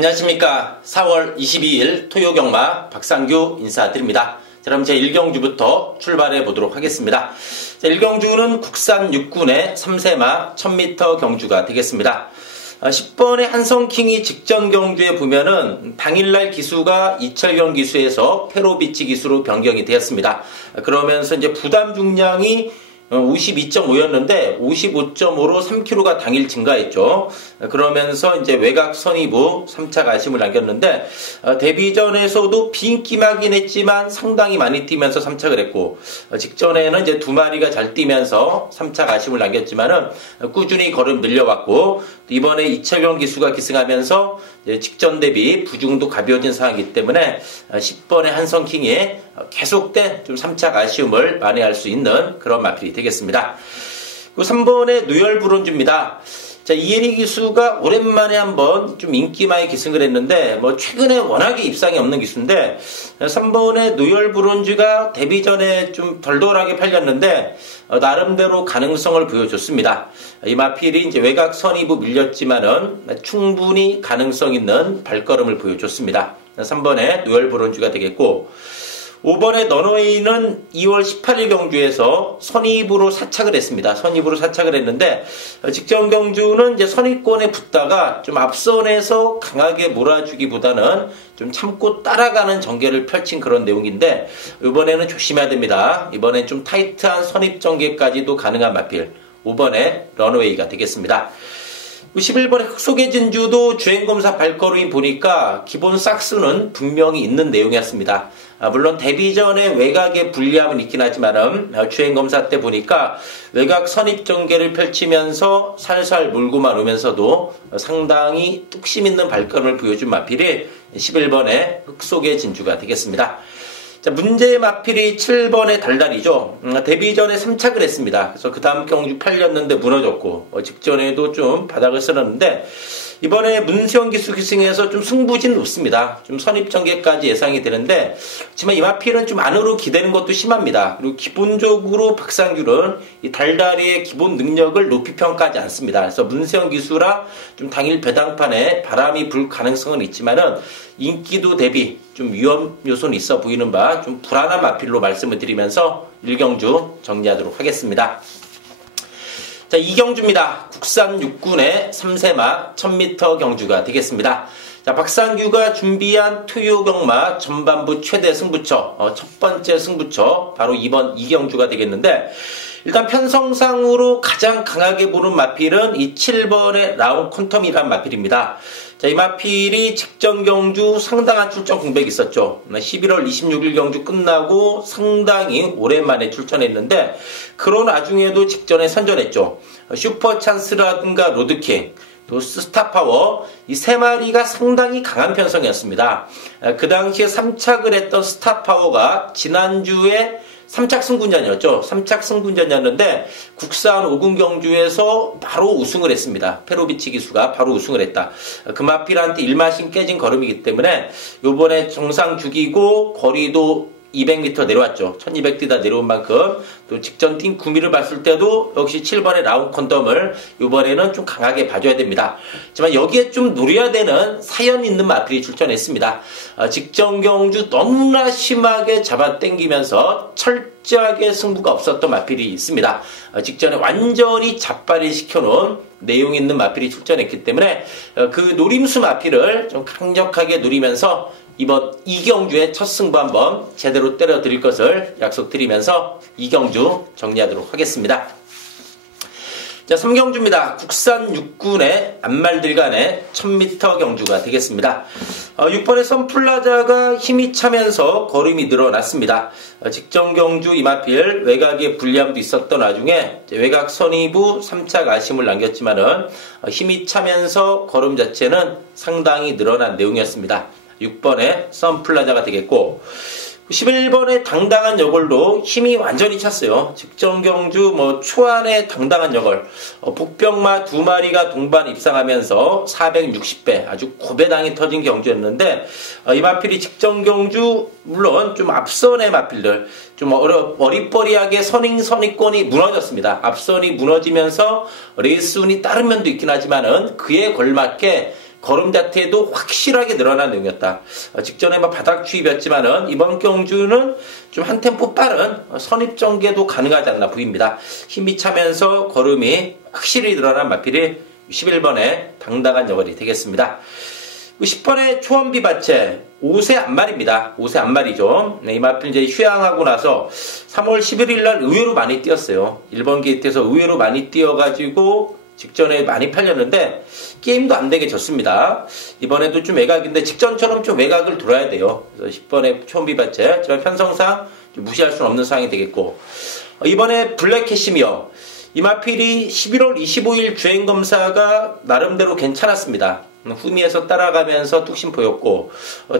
안녕하십니까. 4월 22일 토요경마 박상규 인사드립니다. 자, 그럼 제 1경주부터 출발해 보도록 하겠습니다. 자, 1경주는 국산 6군의 3세마 1000m 경주가 되겠습니다. 10번의 한성킹이 직전 경주에 보면은 당일날 기수가 이철경 기수에서 페로비치 기수로 변경이 되었습니다. 그러면서 이제 부담 중량이 52.5였는데 55.5로 3kg가 당일 증가했죠. 그러면서 이제 외곽 선의부 3차 가심을 남겼는데 데뷔전에서도 비인기마긴 했지만 상당히 많이 뛰면서 3착을 했고 직전에는 이제 두 마리가 잘 뛰면서 3차 가심을 남겼지만은 꾸준히 걸음 늘려왔고 이번에 이철경 기수가 기승하면서 직전 대비 부중도 가벼워진 상황이기 때문에 10번의 한성킹이 계속된 좀 3착 아쉬움을 만회할 수 있는 그런 마필이 되겠습니다. 3번의 노열브론즈입니다. 자, 이혜리 기수가 오랜만에 한번 좀 인기마에 기승을 했는데 뭐 최근에 워낙에 입상이 없는 기수인데 3번의 노열브론즈가 데뷔 전에 좀 덜덜하게 팔렸는데 나름대로 가능성을 보여줬습니다. 이 마필이 이제 외곽 선의부 밀렸지만은 충분히 가능성 있는 발걸음을 보여줬습니다. 3번의 노열브론즈가 되겠고 5번의 런어웨이는 2월 18일 경주에서 선입으로 사착을 했습니다. 선입으로 사착을 했는데 직전 경주는 이제 선입권에 붙다가 좀 앞선에서 강하게 몰아주기보다는 좀 참고 따라가는 전개를 펼친 그런 내용인데 이번에는 조심해야 됩니다. 이번엔 좀 타이트한 선입 전개까지도 가능한 마필 5번의 런어웨이가 되겠습니다. 11번의 흑속의 진주도 주행검사 발걸음이 보니까 기본 싹수는 분명히 있는 내용이었습니다. 물론 데뷔 전에 외곽에 불리함은 있긴 하지만 주행검사 때 보니까 외곽 선입 전개를 펼치면서 살살 몰고만 오면서도 상당히 뚝심 있는 발걸음을 보여준 마필이 11번의 흑속의 진주가 되겠습니다. 자, 문제의 마필이 7번의 달달이죠. 데뷔 전에 3착을 했습니다. 그래서 그 다음 경주 팔렸는데 무너졌고 직전에도 좀 바닥을 쓸었는데 이번에 문세영 기수 기승에서 좀 승부진 높습니다. 좀 선입전개까지 예상이 되는데 하지만 이 마필은 좀 안으로 기대는 것도 심합니다. 그리고 기본적으로 박상규는 이 달다리의 기본 능력을 높이 평가하지 않습니다. 그래서 문세영 기수라 좀 당일 배당판에 바람이 불 가능성은 있지만은 인기도 대비 좀 위험 요소는 있어 보이는 바 좀 불안한 마필로 말씀을 드리면서 1경주 정리하도록 하겠습니다. 자, 2경주입니다. 국산 6군의 3세마 1000m 경주가 되겠습니다. 자, 박상규가 준비한 토요경마 전반부 최대 승부처, 첫 번째 승부처, 바로 이번 2경주가 되겠는데, 일단 편성상으로 가장 강하게 보는 마필은 이 7번의 라운 퀀텀이라는 마필입니다. 자, 이 마필이 직전 경주 상당한 출전 공백이 있었죠. 11월 26일 경주 끝나고 상당히 오랜만에 출전했는데 그런 와중에도 직전에 선전했죠. 슈퍼찬스라든가 로드킹, 또 스타파워 이 세 마리가 상당히 강한 편성이었습니다. 그 당시에 3착을 했던 스타파워가 지난주에 3착 승군전이었죠. 3착 승군전이었는데 국산 5군 경주에서 바로 우승을 했습니다. 페로비치 기수가 바로 우승을 했다. 그 마필한테 일마신 깨진 걸음이기 때문에 요번에 정상 죽이고 거리도 200m 내려왔죠. 1200 뛰다 내려온 만큼 또 직전 팀 구미를 봤을 때도 역시 7번의 라운 콘덤을 이번에는 좀 강하게 봐줘야 됩니다. 하지만 여기에 좀 노려야 되는 사연 있는 마필이 출전했습니다. 직전 경주 너무나 심하게 잡아당기면서 철저하게 승부가 없었던 마필이 있습니다. 직전에 완전히 잡발이 시켜놓은 내용 있는 마필이 출전했기 때문에 그 노림수 마필을 좀 강력하게 노리면서 이번 2경주의 첫 승부 한번 제대로 때려드릴 것을 약속드리면서 2경주 정리하도록 하겠습니다. 자, 3경주입니다. 국산 6군의 안말들 간의 1000m 경주가 되겠습니다. 6번의 선플라자가 힘이 차면서 걸음이 늘어났습니다. 직전 경주 이 마필 외곽에 불리함도 있었던 와중에 외곽 선의부 3착 아쉬움을 남겼지만은 힘이 차면서 걸음 자체는 상당히 늘어난 내용이었습니다. 6번의 선플라자가 되겠고 11번의 당당한 여걸도 힘이 완전히 찼어요. 직전 경주 초안의 당당한 여걸 복병마 두 마리가 동반 입상하면서 460배 아주 고배당이 터진 경주였는데 이 마필이 직전 경주 물론 좀 앞선의 마필들 좀 어리버리하게 선입권이 무너졌습니다. 앞선이 무너지면서 레이스 운이 다른 면도 있긴 하지만은 그에 걸맞게 걸음 자체도 확실하게 늘어난 내용이었다. 직전에 바닥 추입이었지만은 이번 경주는 좀 한 템포 빠른 선입 전개도 가능하지 않나 보입니다. 힘이 차면서 걸음이 확실히 늘어난 마필이 11번에 당당한 여걸이 되겠습니다. 10번의 초원비바체 5세 앞말입니다. 5세 앞말이죠. 네, 이 마필 이제 휴양하고 나서 3월 11일 날 의외로 많이 뛰었어요. 1번 게이트에서 의외로 많이 뛰어가지고 직전에 많이 팔렸는데 게임도 안 되게 졌습니다. 이번에도 좀 외곽인데 직전처럼 좀 외곽을 돌아야 돼요. 그래서 10번의 초원비바체 하지만 편성상 좀 무시할 수는 없는 상황이 되겠고, 이번에 블랙캐시미어 이 마필이 11월 25일 주행검사가 나름대로 괜찮았습니다. 후미에서 따라가면서 뚝심 보였고,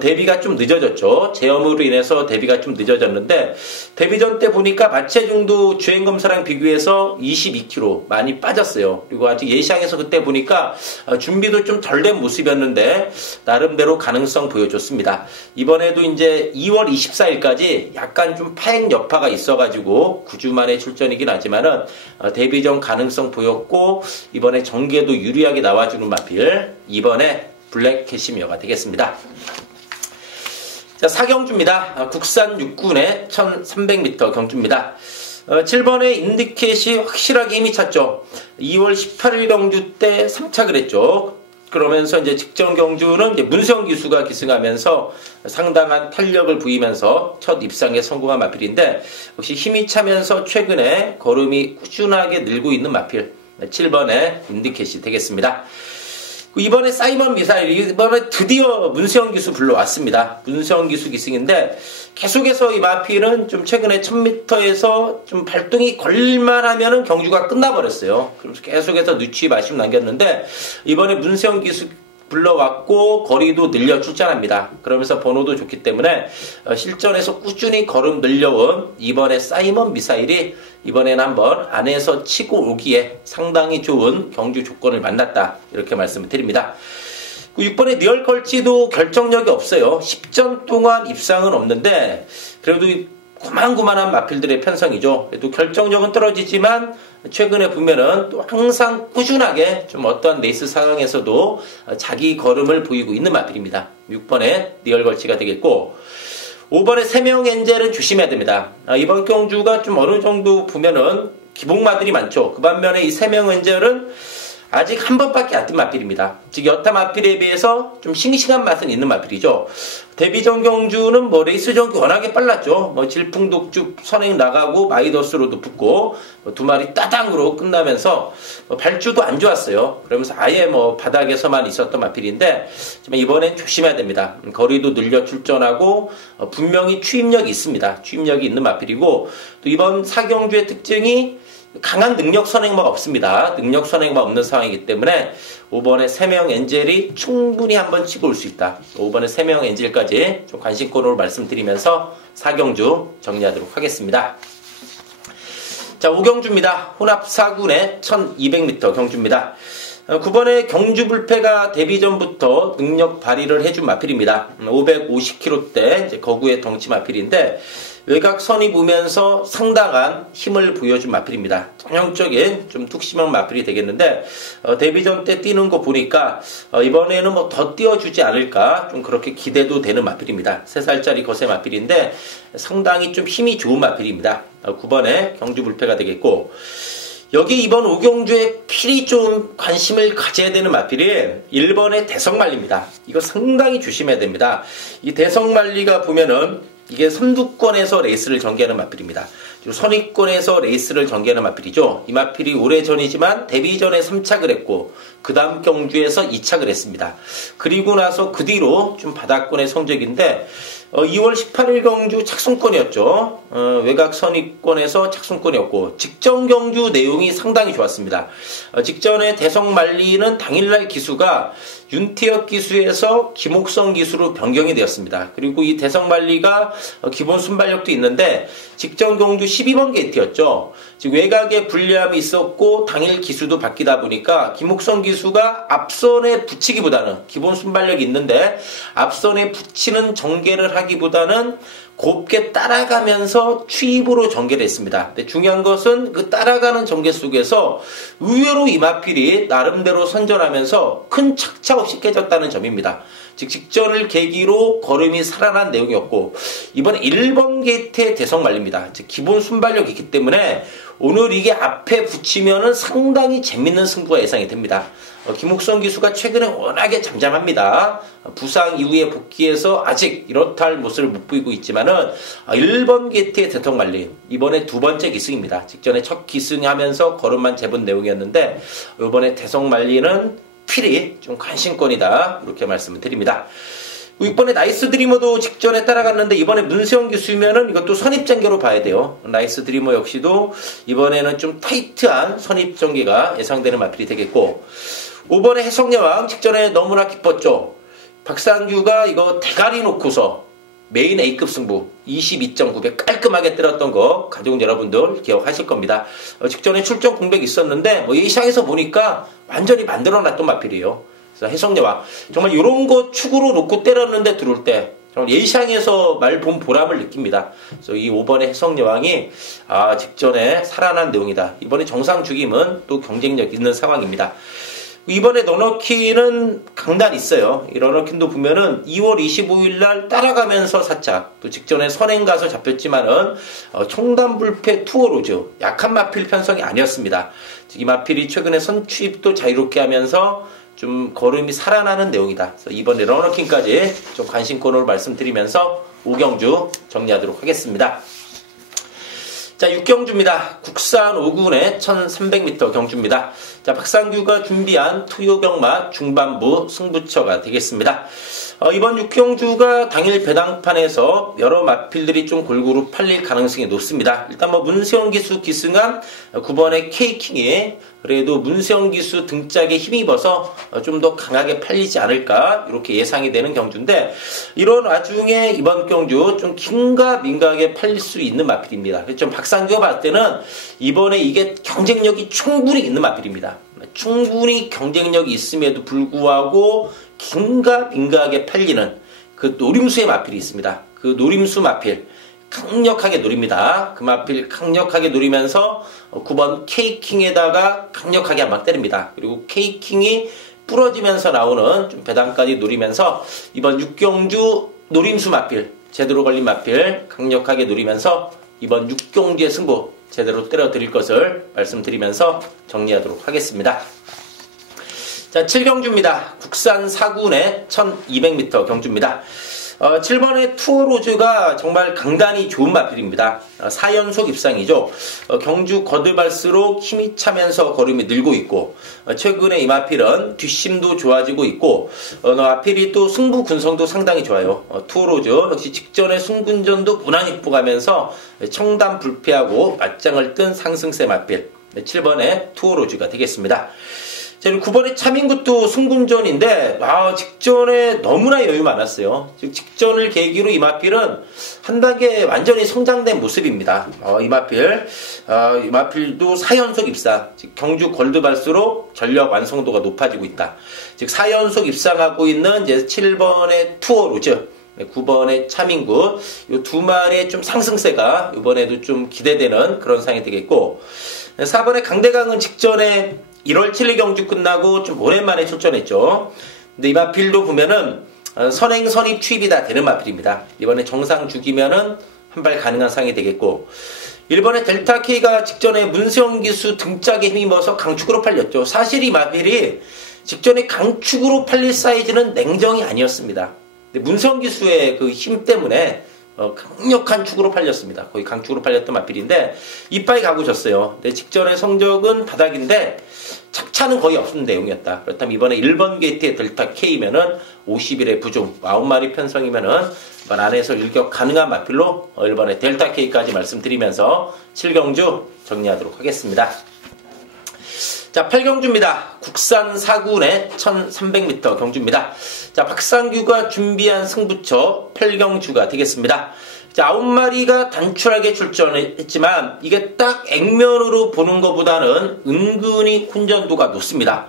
데뷔가 좀 늦어졌죠. 제염으로 인해서 데뷔가 좀 늦어졌는데, 데뷔전 때 보니까 마체중도 주행검사랑 비교해서 22kg 많이 빠졌어요. 그리고 아직 예시장에서 그때 보니까 준비도 좀 덜 된 모습이었는데 나름대로 가능성 보여줬습니다. 이번에도 이제 2월 24일까지 약간 좀 파행 여파가 있어가지고 9주 만에 출전이긴 하지만은 데뷔전 가능성 보였고, 이번에 정계도 유리하게 나와주는 마필, 이번에 블랙 캐시미어가 되겠습니다. 자, 4경주입니다. 국산 육군의 1300m 경주입니다. 7번의 인디켓이 확실하게 힘이 찼죠. 2월 18일 경주 때 3착을 했죠. 그러면서 이제 직전 경주는 이제 문수영 기수가 기승하면서 상당한 탄력을 부이면서 첫 입상에 성공한 마필인데, 역시 힘이 차면서 최근에 걸음이 꾸준하게 늘고 있는 마필 7번의 인디켓이 되겠습니다. 이번에 사이먼 미사일, 이번에 드디어 문수영 기수 불러왔습니다. 문수영 기수 기승인데 계속해서 이 마필은 좀 최근에 1000m에서 좀 발동이 걸릴만하면은 경주가 끝나버렸어요. 그래서 계속해서 누취 아쉬움 남겼는데, 이번에 문수영 기수 불러왔고 거리도 늘려 출전합니다. 그러면서 번호도 좋기 때문에 실전에서 꾸준히 걸음 늘려온 이번에 사이먼 미사일이 이번에는 한번 안에서 치고 오기에 상당히 좋은 경주 조건을 만났다, 이렇게 말씀을 드립니다. 6번의 리얼컬치도 결정력이 없어요. 10전 동안 입상은 없는데 그래도 고만고만한 마필들의 편성이죠. 그래도 결정력은 떨어지지만 최근에 보면은 또 항상 꾸준하게 좀 어떠한 레이스 상황에서도 자기 걸음을 보이고 있는 마필입니다. 6번의 리얼걸치가 되겠고, 5번의 세명 엔젤은 조심해야 됩니다. 이번 경주가 좀 어느 정도 보면은 기복마들이 많죠. 그 반면에 이 세명 엔젤은 아직 한 번밖에 안 뛴 마필입니다. 즉 여타 마필에 비해서 좀 싱싱한 맛은 있는 마필이죠. 데뷔전 경주는 레이스 전기 워낙에 빨랐죠. 질풍독주 선행 나가고 마이더스로도 붙고 두 마리 따당으로 끝나면서 발주도 안 좋았어요. 그러면서 아예 바닥에서만 있었던 마필인데 이번엔 조심해야 됩니다. 거리도 늘려 출전하고 분명히 추임력이 있습니다. 추임력이 있는 마필이고, 또 이번 4경주의 특징이 강한 능력 선행마가 없습니다. 능력 선행마 없는 상황이기 때문에 5번의 3명 엔젤이 충분히 한번 치고 올 수 있다. 5번의 3명 엔젤까지 좀 관심권으로 말씀드리면서 4경주 정리하도록 하겠습니다. 자, 5경주입니다. 혼합 4군의 1200m 경주입니다. 9번의 경주불패가 데뷔전부터 능력 발휘를 해준 마필입니다. 550kg대 이제 거구의 덩치 마필인데 외곽선이 보면서 상당한 힘을 보여준 마필입니다. 전형적인 좀 뚝심형 마필이 되겠는데, 데뷔전 때 뛰는 거 보니까 이번에는 더 뛰어주지 않을까 좀 그렇게 기대도 되는 마필입니다. 3살짜리 거세 마필인데 상당히 좀 힘이 좋은 마필입니다. 9번에 경주불패가 되겠고, 여기 이번 5경주에 필히 좀 관심을 가져야 되는 마필이 1번의 대성만리입니다. 이거 상당히 조심해야 됩니다. 이 대성만리가 보면은 이게 선두권에서 레이스를 전개하는 마필입니다. 선위권에서 레이스를 전개하는 마필이죠. 이 마필이 오래전이지만 데뷔전에 3착을 했고 그 다음 경주에서 2착을 했습니다. 그리고 나서 그 뒤로 좀 바닥권의 성적인데 2월 18일 경주 착순권이었죠. 외곽 선위권에서 착순권이었고 직전 경주 내용이 상당히 좋았습니다. 직전에 대성만리는 당일날 기수가 윤태혁 기수에서 김옥성 기수로 변경이 되었습니다. 그리고 이 대성만리가 기본 순발력도 있는데 직전 경주 12번 게이트였죠. 즉 외곽에 불리함이 있었고 당일 기수도 바뀌다 보니까 김옥성 기수가 앞선에 붙이기보다는 기본 순발력이 있는데 앞선에 붙이는 전개를 하기보다는 곱게 따라가면서 추입으로 전개를 했습니다. 근데 중요한 것은 그 따라가는 전개 속에서 의외로 이마필이 나름대로 선전하면서 큰 착차 없이 깨졌다는 점입니다. 즉 직전을 계기로 걸음이 살아난 내용이었고 이번 1번 게이트의 대성 말립니다. 즉 기본 순발력이 있기 때문에 오늘 이게 앞에 붙이면은 상당히 재밌는 승부가 예상이 됩니다. 김옥성 기수가 최근에 워낙에 잠잠합니다. 부상 이후에 복귀해서 아직 이렇다 할 모습을 못 보이고 있지만은 1번 게이트의 대성 말림 이번에 두 번째 기승입니다. 직전에 첫 기승하면서 걸음만 재본 내용이었는데 이번에 대성 말리는 필히 좀 관심권이다 이렇게 말씀을 드립니다. 이번에 나이스 드리머도 직전에 따라갔는데 이번에 문세영 기수면은 이것도 선입전개로 봐야 돼요. 나이스 드리머 역시도 이번에는 좀 타이트한 선입전개가 예상되는 마필이 되겠고 5번에 해성여왕 직전에 너무나 기뻤죠. 박상규가 이거 대가리 놓고서 메인 A급 승부 22.9배 깔끔하게 때렸던 거 가족 여러분들 기억하실 겁니다. 직전에 출전 공백이 있었는데 예상에서 보니까 완전히 만들어놨던 마필이에요. 그래서 해성여왕 정말 이런 거 축으로 놓고 때렸는데 들어올 때 정말 예상에서 말 본 보람을 느낍니다. 그래서 이 5번의 해성여왕이 직전에 살아난 내용이다. 이번에 정상 죽임은 또 경쟁력 있는 상황입니다. 이번에 러너키는 강단 있어요. 이 러너킨도 보면은 2월 25일 날 따라가면서 사착, 또 직전에 선행 가서 잡혔지만은 청담불패 투어로즈 약한 마필 편성이 아니었습니다. 이 마필이 최근에 선취입도 자유롭게 하면서 좀 걸음이 살아나는 내용이다. 그래서 이번에 러너킹까지 좀 관심권으로 말씀드리면서 5경주 정리하도록 하겠습니다. 자, 6경주입니다. 국산 5군의 1300m 경주입니다. 자, 박상규가 준비한 투요경마 중반부 승부처가 되겠습니다. 이번 6경주가 당일 배당판에서 여러 마필들이 좀 골고루 팔릴 가능성이 높습니다. 일단 문세영 기수 기승한 9번의 K킹이 그래도 문세영 기수 등짝에 힘입어서 좀 더 강하게 팔리지 않을까 이렇게 예상이 되는 경주인데 이런 와중에 이번 경주 좀 긴가민가하게 팔릴 수 있는 마필입니다. 좀 박상규가 봤을 때는 이번에 이게 경쟁력이 충분히 있는 마필입니다. 충분히 경쟁력이 있음에도 불구하고 긴가민가하게 팔리는 그 노림수의 마필이 있습니다. 그 노림수 마필 강력하게 노립니다. 그 마필 강력하게 노리면서 9번 K킹에다가 강력하게 한 방 때립니다. 그리고 K킹이 부러지면서 나오는 좀 배당까지 노리면서 이번 6경주 노림수 마필 제대로 걸린 마필 강력하게 노리면서 이번 6경주의 승부 제대로 때려드릴 것을 말씀드리면서 정리하도록 하겠습니다. 자, 7경주입니다. 국산 4군의 1200m 경주입니다. 7번의 투어로즈가 정말 강단이 좋은 마필입니다. 4연속 입상이죠. 경주 거듭할수록 힘이 차면서 걸음이 늘고 있고 최근에 이 마필은 뒷심도 좋아지고 있고 마필이 또 승부 군성도 상당히 좋아요. 투어로즈 역시 직전에 승군전도 무난히 뽑아가면서 청담 불패하고 맞짱을 뜬 상승세 마필 7번의 투어로즈가 되겠습니다. 자, 9번의 차민굿도 승군전인데 직전에 너무나 여유 많았어요. 직전을 계기로 이 마필은 한 단계 완전히 성장된 모습입니다. 이 마필도 4연속 입상, 즉 경주 걸드발수록 전력 완성도가 높아지고 있다. 즉 4연속 입상하고 있는 이제 7번의 투어로즈, 9번의 차민굿 이 두 마리의 좀 상승세가 이번에도 좀 기대되는 그런 상황이 되겠고 4번의 강대강은 직전에 1월 7일 경주 끝나고 좀 오랜만에 출전했죠. 근데 이 마필도 보면은 선행 선입 투입이 다 되는 마필입니다. 이번에 정상 죽이면은 한 발 가능한 상황이 되겠고 1번의 델타 K가 직전에 문세영 기수 등짝에 힘입어서 강축으로 팔렸죠. 사실 이 마필이 직전에 강축으로 팔릴 사이즈는 냉정이 아니었습니다. 근데 문세영 기수의 그 힘 때문에 강력한 축으로 팔렸습니다. 거의 강축으로 팔렸던 마필인데 이빠이 가고 졌어요. 근데 직전의 성적은 바닥인데 착차는 거의 없는 내용이었다. 그렇다면 이번에 1번 게이트의 델타 K면은 50일의 부중 9마리 편성이면은 이번 안에서 일격 가능한 마필로 1번의 델타 K까지 말씀드리면서 7경주 정리하도록 하겠습니다. 자, 8경주입니다. 국산 4군의 1300m 경주입니다. 자, 박상규가 준비한 승부처 8경주가 되겠습니다. 자, 9마리가 단출하게 출전했지만 이게 딱 액면으로 보는 것보다는 은근히 혼전도가 높습니다.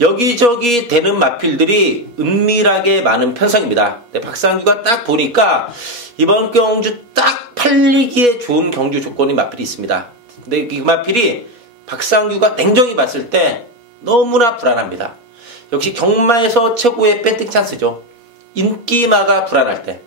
여기저기 되는 마필들이 은밀하게 많은 편성입니다. 네, 박상규가 딱 보니까 이번 경주 딱 팔리기에 좋은 경주 조건이 마필이 있습니다. 근데 이 마필이 박상규가 냉정히 봤을 때 너무나 불안합니다. 역시 경마에서 최고의 밴팅 찬스죠. 인기마가 불안할 때,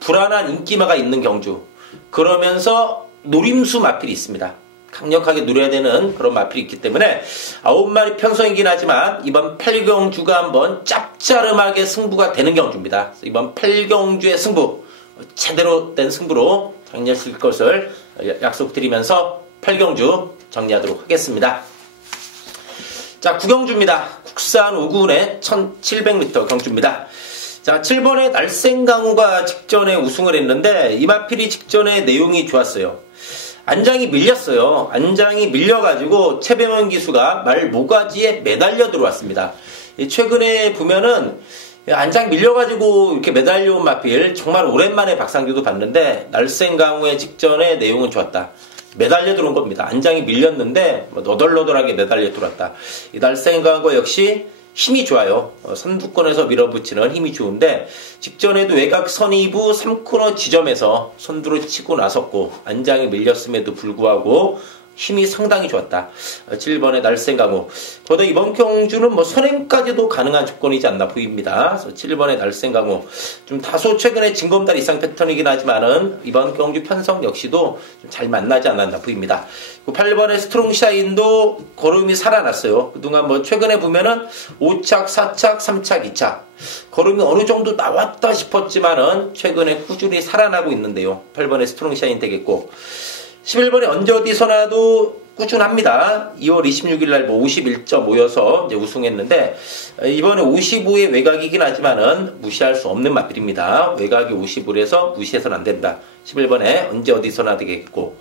불안한 인기마가 있는 경주, 그러면서 노림수 마필이 있습니다. 강력하게 노려야 되는 그런 마필이 있기 때문에 9마리 편성이긴 하지만 이번 8경주가 한번 짭짜름하게 승부가 되는 경주입니다. 이번 8경주의 승부, 제대로 된 승부로 장려하실 것을 약속드리면서 8경주 정리하도록 하겠습니다. 자, 9경주입니다. 국산 5군의 1700m 경주입니다. 자, 7번의 날쌘강우가 직전에 우승을 했는데 이 마필이 직전에 내용이 좋았어요. 안장이 밀렸어요. 안장이 밀려가지고 최병원 기수가 말 모가지에 매달려 들어왔습니다. 최근에 보면은 안장 밀려가지고 이렇게 매달려온 마필 정말 오랜만에 박상규도 봤는데 날쌘강우의 직전에 내용은 좋았다. 매달려 들어온 겁니다. 안장이 밀렸는데 너덜너덜하게 매달려 들어왔다. 이 날쌘강우 역시 힘이 좋아요. 선두권에서 밀어붙이는 힘이 좋은데 직전에도 외곽 선이부 3코너 지점에서 선두로 치고 나섰고 안장이 밀렸음에도 불구하고 힘이 상당히 좋았다. 7번의 날쌘강우. 거기다 이번 경주는 선행까지도 가능한 조건이지 않나 보입니다. 그래서 7번의 날쌘강우. 좀 다소 최근에 징검다리 이상 패턴이긴 하지만은 이번 경주 편성 역시도 좀 잘 만나지 않았나 보입니다. 8번의 스트롱샤인도 걸음이 살아났어요. 그동안 최근에 보면은 5착, 4착, 3착, 2착. 걸음이 어느 정도 나왔다 싶었지만은 최근에 꾸준히 살아나고 있는데요. 8번의 스트롱샤인 되겠고. 11번에 언제 어디서나도 꾸준합니다. 2월 26일 날 51.5여서 이제 우승했는데 이번에 55의 외곽이긴 하지만은 무시할 수 없는 마필입니다. 외곽이 55에서 무시해서는 안 된다. 11번에 언제 어디서나 되겠고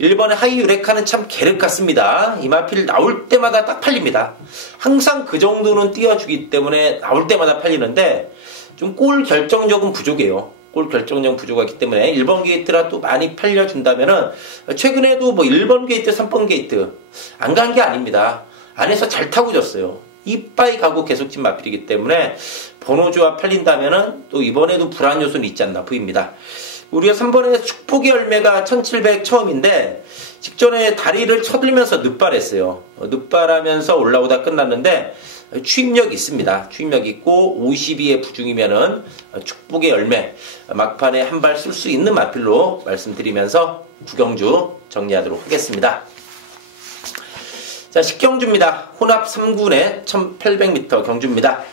1번에 하이유레카는 참 계륵 같습니다. 이 마필 나올 때마다 딱 팔립니다. 항상 그 정도는 띄워주기 때문에 나올 때마다 팔리는데 좀 골 결정력은 부족해요. 골 결정력 부족하기 때문에 1번 게이트라 또 많이 팔려준다면은 최근에도 1번 게이트, 3번 게이트 안 간 게 아닙니다. 안에서 잘 타고 졌어요. 이빠이 가고 계속 친 마필이기 때문에 번호조합 팔린다면은 또 이번에도 불안 요소는 있지 않나 보입니다. 우리가 3번에 축복의 열매가 1700 처음인데 직전에 다리를 쳐들면서 늑발했어요. 늑발하면서 올라오다 끝났는데 추임력 있습니다. 추임력 있고 52의 부중이면은 축복의 열매 막판에 한 발 쓸 수 있는 마필로 말씀드리면서 9경주 정리하도록 하겠습니다. 자, 10경주입니다. 혼합 3군의 1800m 경주입니다.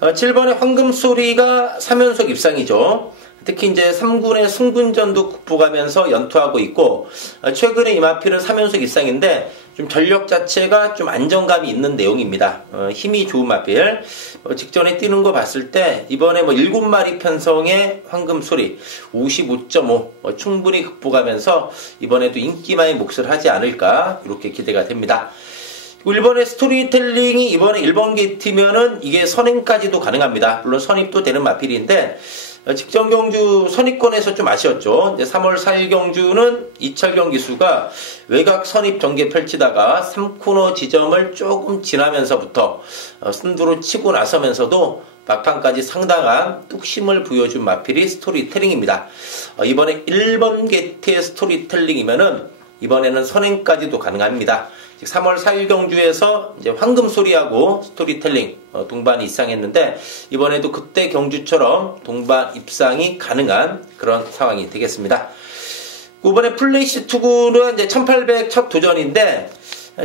7번의 황금소리가 3연속 입상이죠. 특히 이제 3군의 승군전도 극복하면서 연투하고 있고 최근에 이 마필은 3연속 입상인데 좀 전력 자체가 좀 안정감이 있는 내용입니다. 힘이 좋은 마필. 직전에 뛰는 거 봤을 때 이번에 7마리 편성의 황금소리 55.5 충분히 극복하면서 이번에도 인기마의 몫을 하지 않을까 이렇게 기대가 됩니다. 1번의 스토리텔링이 이번에 1번 게이트면은 이게 선행까지도 가능합니다. 물론 선입도 되는 마필인데 직전 경주 선입권에서 좀 아쉬웠죠. 이제 3월 4일 경주는 이철경 기수가 외곽 선입 전개 펼치다가 3코너 지점을 조금 지나면서부터 선두로 치고 나서면서도 막판까지 상당한 뚝심을 보여준 마필이 스토리텔링입니다. 이번에 1번 게이트의 스토리텔링이면은 이번에는 선행까지도 가능합니다. 3월 4일 경주에서 이제 황금소리하고 스토리텔링 동반 입상했는데 이번에도 그때 경주처럼 동반 입상이 가능한 그런 상황이 되겠습니다. 이번에 플레이시 투구는 이제 1800 첫 도전인데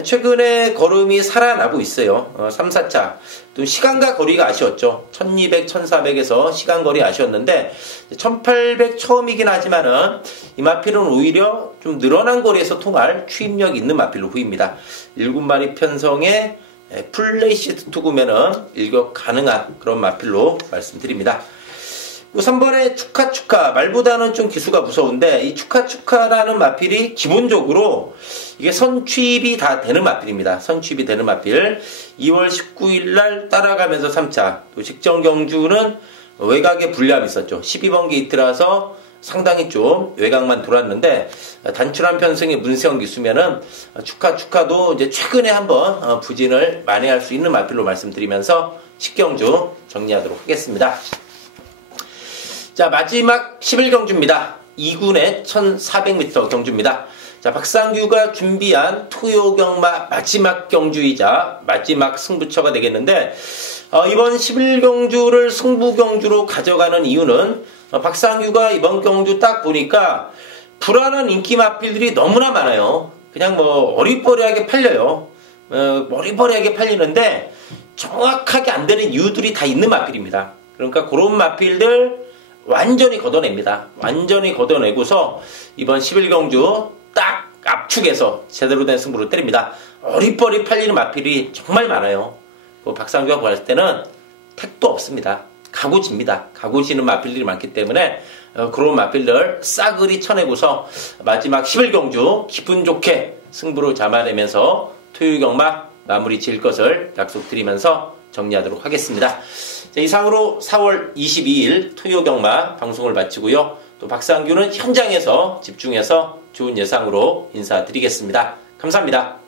최근에 걸음이 살아나고 있어요. 3, 4차. 또 시간과 거리가 아쉬웠죠. 1200, 1400에서 시간 거리 아쉬웠는데 1800 처음이긴 하지만은 이 마필은 오히려 좀 늘어난 거리에서 통할 추임력 있는 마필로 보입니다. 7마리 편성의 플레이시트 투구면은 일격 가능한 그런 마필로 말씀드립니다. 3번에 축하 말보다는 좀 기수가 무서운데 이 축하라는 마필이 기본적으로 이게 선취입이 다 되는 마필입니다. 선취입이 되는 마필. 2월 19일 날 따라가면서 3차. 또 직전경주는 외곽에 불리함이 있었죠. 12번 게이트라서 상당히 좀 외곽만 돌았는데 단출한 편승의 문세영 기수면은 축하도 이제 최근에 한번 부진을 만회할 수 있는 마필로 말씀드리면서 10경주 정리하도록 하겠습니다. 자, 마지막 11경주입니다. 2군의 1400m 경주입니다. 자, 박상규가 준비한 토요경마 마지막 경주이자 마지막 승부처가 되겠는데 이번 11경주를 승부경주로 가져가는 이유는 박상규가 이번 경주 딱 보니까 불안한 인기 마필들이 너무나 많아요. 그냥 뭐 어리버리하게 팔려요. 어리버리하게 팔리는데 정확하게 안 되는 이유들이 다 있는 마필입니다. 그러니까 그런 마필들 완전히 걷어냅니다. 완전히 걷어내고서 이번 11경주 딱 압축해서 제대로 된 승부를 때립니다. 어리버리 팔리는 마필이 정말 많아요. 박상규가 봤을 때는 택도 없습니다. 가고 집니다. 가고 지는 마필들이 많기 때문에 그런 마필들 싸그리 쳐내고서 마지막 11경주 기분 좋게 승부를 잡아내면서 토요경마 마무리 지을 것을 약속드리면서 정리하도록 하겠습니다. 자, 이상으로 4월 22일 토요경마 방송을 마치고요. 또 박상규는 현장에서 집중해서 좋은 예상으로 인사드리겠습니다. 감사합니다.